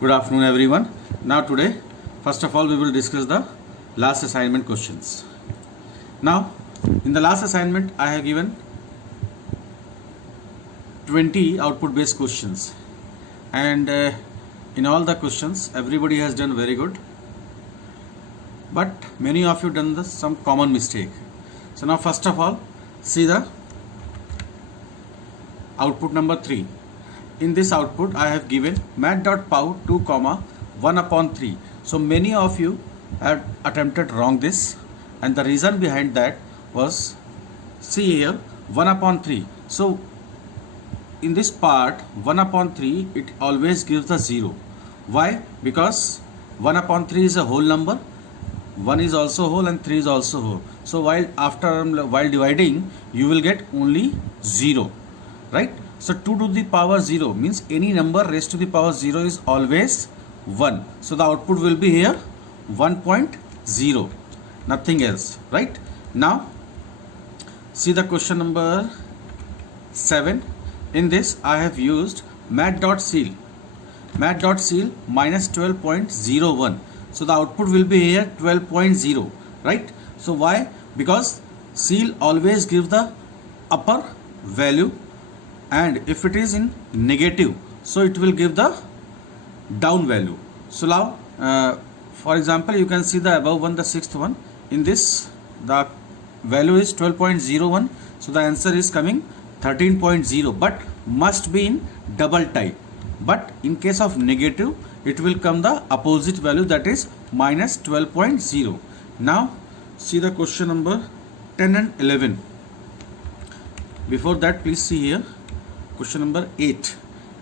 Good afternoon everyone. Now today, first of all, we will discuss the last assignment questions. Now, in the last assignment, I have given 20 output based questions, and in all the questions, everybody has done very good, but many of you done some common mistake. So now, first of all, see the output number 3. In this output, I have given mat.pow 2, 1/3. So many of you have attempted wrong this, and the reason behind that was, see here, 1/3. So in this part, 1/3, it always gives the 0. Why? Because 1/3 is a whole number, 1 is also whole and 3 is also whole. So while dividing, you will get only 0, right? So 2 to the power 0 means any number raised to the power 0 is always 1. So the output will be here 1.0, nothing else, right? Now see the question number 7. In this I have used mat.ceil minus 12.01. So the output will be here 12.0, right? So why? Because ceil always gives the upper value, and if it is in negative, so it will give the down value. So now for example, you can see the above one, the sixth one. In this the value is 12.01, so the answer is coming 13.0, but must be in double type. But in case of negative, it will come the opposite value, that is minus 12.0. Now see the question number 10 and 11. Before that, please see here question number 8.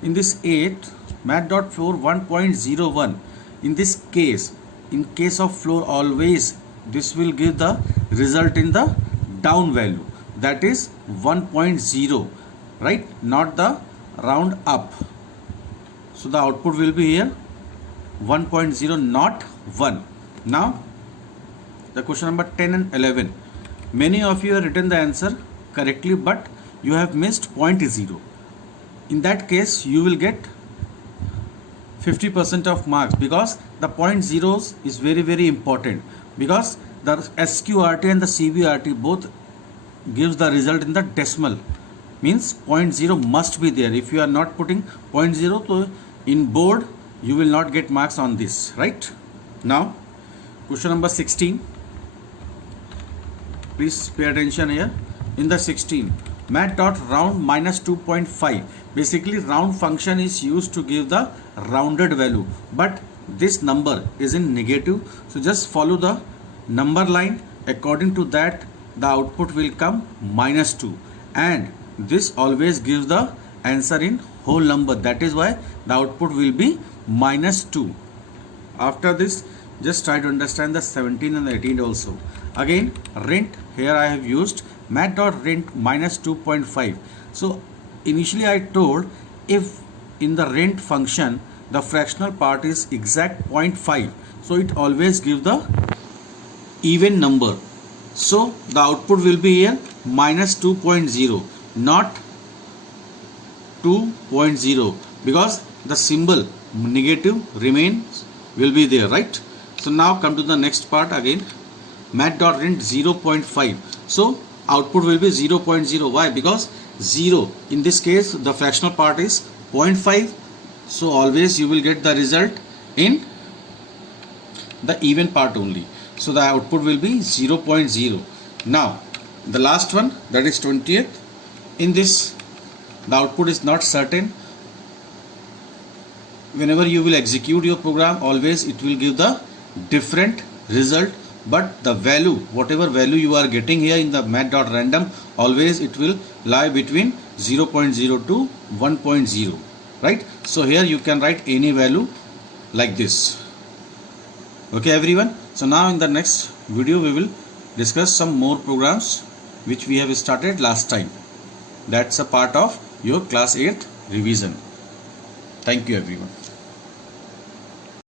In this 8, mat.floor 1.01. In this case, in case of floor, always this will give the result in the down value, that is 1.0, right? Not the round up. So the output will be here 1.0, not 1. Now the question number 10 and 11. Many of you have written the answer correctly, but you have missed 0.0. In that case, you will get 50% of marks, because the 0.0s is very important, because the SQRT and the CBRT both gives the result in the decimal, means 0.0 must be there. If you are not putting 0.0, so in board you will not get marks on this, right? Now question number 16. Please pay attention here. In the 16, mat.round minus 2.5. Basically, round function is used to give the rounded value, but this number is in negative, so just follow the number line. According to that, the output will come minus 2, and this always gives the answer in whole number. That is why the output will be minus 2. After this, just try to understand the 17 and 18 also. Again, rent, here I have used mat.rent minus 2.5. So initially I told, if in the rent function the fractional part is exact 0.5, so it always gives the even number. So the output will be here minus 2.0, not 2.0, because the symbol negative remains will be there, right? So now come to the next part again, mat.rent 0.5. So output will be 0.0. Why? Because 0, in this case the fractional part is 0.5, so always you will get the result in the even part only. So the output will be 0.0. Now the last one, that is 20th. In this, the output is not certain. Whenever you will execute your program, always it will give the different result, but the value, whatever value you are getting here in the mat.random, always it will lie between 0.0 to 1.0, right? So here you can write any value like this. Okay everyone, so now in the next video we will discuss some more programs which we have started last time. That's a part of your class 8 revision. Thank you everyone.